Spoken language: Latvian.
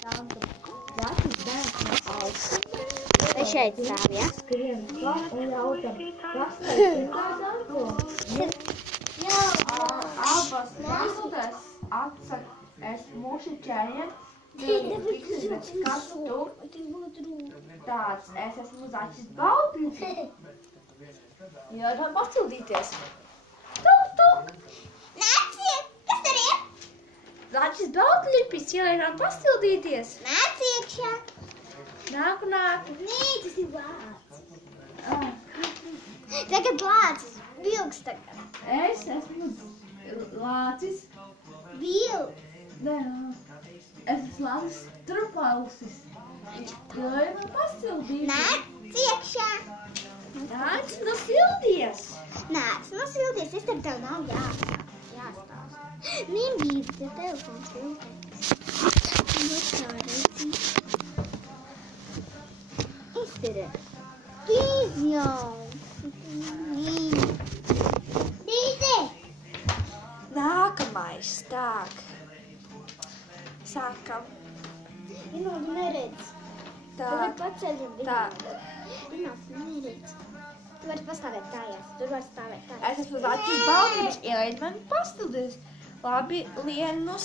Vecas bērns no augstuma. Vai šeit stāv, ja? Skrien klāt un jautā, kas te ir tāds Antons? Abas māsas atsaka, es muši ķēniet, bet kas tu? Tāds, es esmu Zaķis Baltlis. Jā, man pastildīties. Tu! Nāciet! Kas tur ir? Zaķis Baltlipis, jā, ir man pastildīties. Nāc iekšā! Nāku. Nē, tas ir vārds. Tagad lācis. Vilks tagad. Es esmu Lācis. Vilks. Nē, es esmu Lācis Trupausis. Jā, ir man pastildīties. Nāc iekšā! Nāc, nu sildies. Nāc, nosildies, es tev nav jāstāst. Nebīdi, te telefons vilkais. Iztere. Dīdi! Nākamais, tāk. Sākam. Vienādi neredz. Tu vari paceļam viņu. Tā. Vienādi neredz. Tu vari pastāvēt kājās. Tur var stāvēt kājās. Es esmu Zaķis Baltlis, ielaid man pastildīties. Labi, lien no